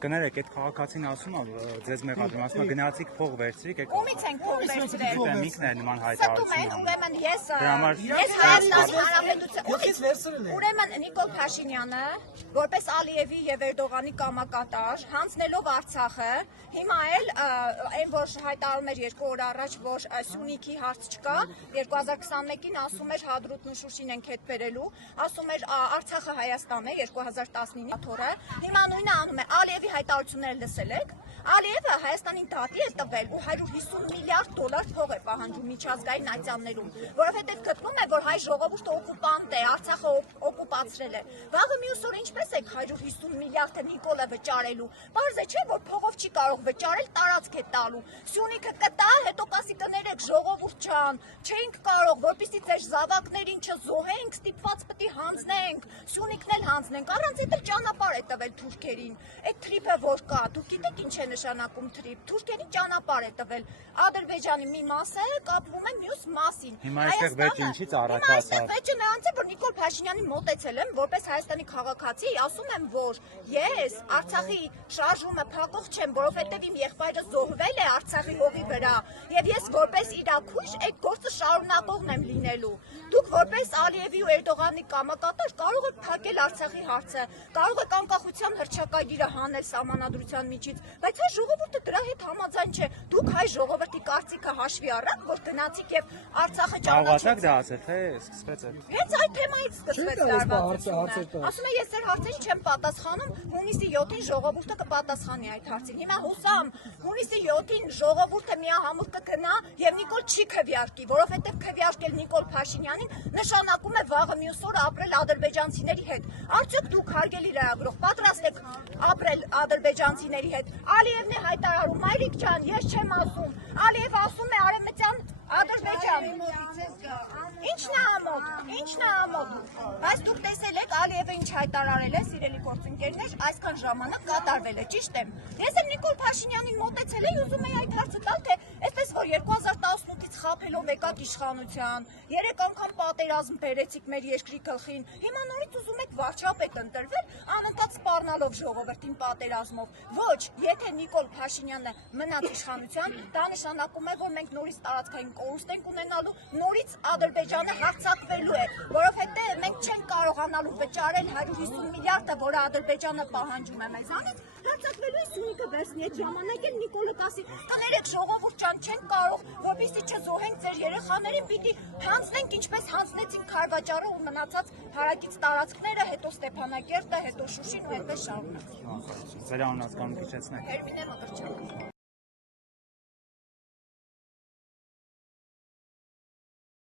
Կներեք, այդ քաղաքացին ասում է, ձեզ մեղադրում, ասում է գնացիք փող վերցրիք, Ումից ենք փող վերցրել։ Ինքն է նման Ստում են, հայտարարություն։ ուրեմն ես վերցրել է։ Ուրեմն Նիկոլ Փաշինյանը, որպես Ալիևի եւ Էրդողանի կամակատար, հանձնելով Արցախը, հիմա էլ այն որ հայտարարում էր 2 օր առաջ, որ Սյունիքի հարց չկա, 2021-ին ասում էր Հադրութն ու Շուշին ենք հետ բերելու, ասում էր Արցախը Հայաստան է 2019-ի թորը, հիմա նույնը անում է Ալիևի հայտարարությունները լսել եք։ Ալիևը Հայաստանին դատի է տվել ու 150 միլիարդ դոլար փող է պահանջում միջազգային այցաններում, որովհետև գտնում է, որ հայ ժողովուրդը օկուպանտ է, Արցախը օկուպացրել է։ Վաղը մյուս օրը ինչպես է 150 միլիարդը Նիկոլը վճարելու։ Պարզ է, չէ, որ փողով չի կարող վճարել, տարածք է տալու։ Սյունիքը կտա, հետո կասի կներեք ժողովուրդ ջան, չէինք կարող, որպեսզի ձեր զավակներին չզոհենք, ստիպված պետք է հանձնենք, Սյունիքն էլ հանձնենք, առանց այդ ճանապարհ է տվել թուրքերին։ Այդ թրիփը որ կա, դուք գիտեք ինչ է նշանակում թրիփ, թուրքերին ճանապարհ է տվել, Ադրբեջանի մի մասը կապվում է մյուս մասին։ Հիմա այստեղ վեճը ինչից առաջացավ։ Վեճը նրանց է, որ Նիկոլ Փաշինյանին մոտեցել եմ, որպես Հայաստանի քաղաքացի, ասում եմ, որ ես Արցախի շարժումը փակող չեմ, որովհետև իմ եղբայրը զոհվել է Արցախի հողի վրա, եւ ես որպես իրաքույժ այդ գործը շարունակողն եմ լինելու։ Դուք որպես Ալիևի ու Էրդողանի կամակատար կարող եք փակել Արցախի հարցը, կարող եք անկախության հռչակագիրը հանել սահմանադրության միջից, բայց հայ ժողովուրդը դրա հետ համաձայն չէ։ Դուք հայ ժողովրդի կարծիքը հաշվի առաք, որ գնացիք եւ Արցախը Կարողացաք դա ասել, թե սկսվեց այդ։ Հենց այդ թեմայից սկսվեց լարվածությունը։ Ասում է, ես ձեր հարցերին չեմ պատասխանում, հունիսի 7-ին ժողովուրդը կպատասխանի այդ հարցին։ Հիմա հուսամ, հունիսի 7-ին ժողովուրդը միահամուռ կգնա եւ Նիկոլ չի քվեարկի, որովհետեւ քվեարկել Նիկոլ Փաշինյանին նշանակում է վաղը մյուս օրը ապրել ադրբեջանցիների հետ։ Արդյոք դուք հարգելի լրագրող պատրաստ եք ապրել ադրբեջանցիների հետ։ Ալիևն է հայտարարում, Մայրիկ ջան, ես չեմ ասում։ Ալիևը ասում է Արևմտյան Ադրբեջան։ Ինչն է ամոթ, ինչն է ամոթ։ Բայց դուք տեսել եք Ալիևը ինչ հայտարարել է, սիրելի գործընկերներ, այսքան ժամանակ կատարվել է, ճիշտ է։ Ես եմ Նիկոլ Փաշինյանին մոտեցել եմ, ուզում եի այդ հարցը տալ, թե այսպես որ 2018-ից խաբելով եկաք իշխանության, 3 անգամ պատերազմ բերեցիք մեր երկրի գլխին, հիմա նորից ուզում եք վարչապետ ընտրվել, անընդհատ սպառնալով ժողովրդին պատերազմով։ Ոչ, եթե Նիկոլ Փաշինյանը մնաց իշխանության, դա նշանակում է, որ մենք նորից տարածքային կորուստ ենք ունենալու, նորից Ադրբեջանը հարձակվելու է, որովհետև մենք չենք կարողանալու վճարել 150 միլիարդը, որը Ադրբեջանը պահանջում է մեզանից, հարձակվելու է Սյունիքը վերցնի, այդ ժամանակ էլ Նիկոլը կասի, կներեք ժողովուրդ ջան, չենք կարող, որպեսզի չզոհենք ձեր երեխաներին, պիտի հանձնենք, ինչպես հանձնեցինք Քարվաճարը ու մնացած հարակից տարածքները, հետո Ստեփանակերտը, հետո Շուշին ու այդպես շարունակ։ Ձեր անունը հասկանում քիչ էցնեք։ Էրմինե Մկրտչյան։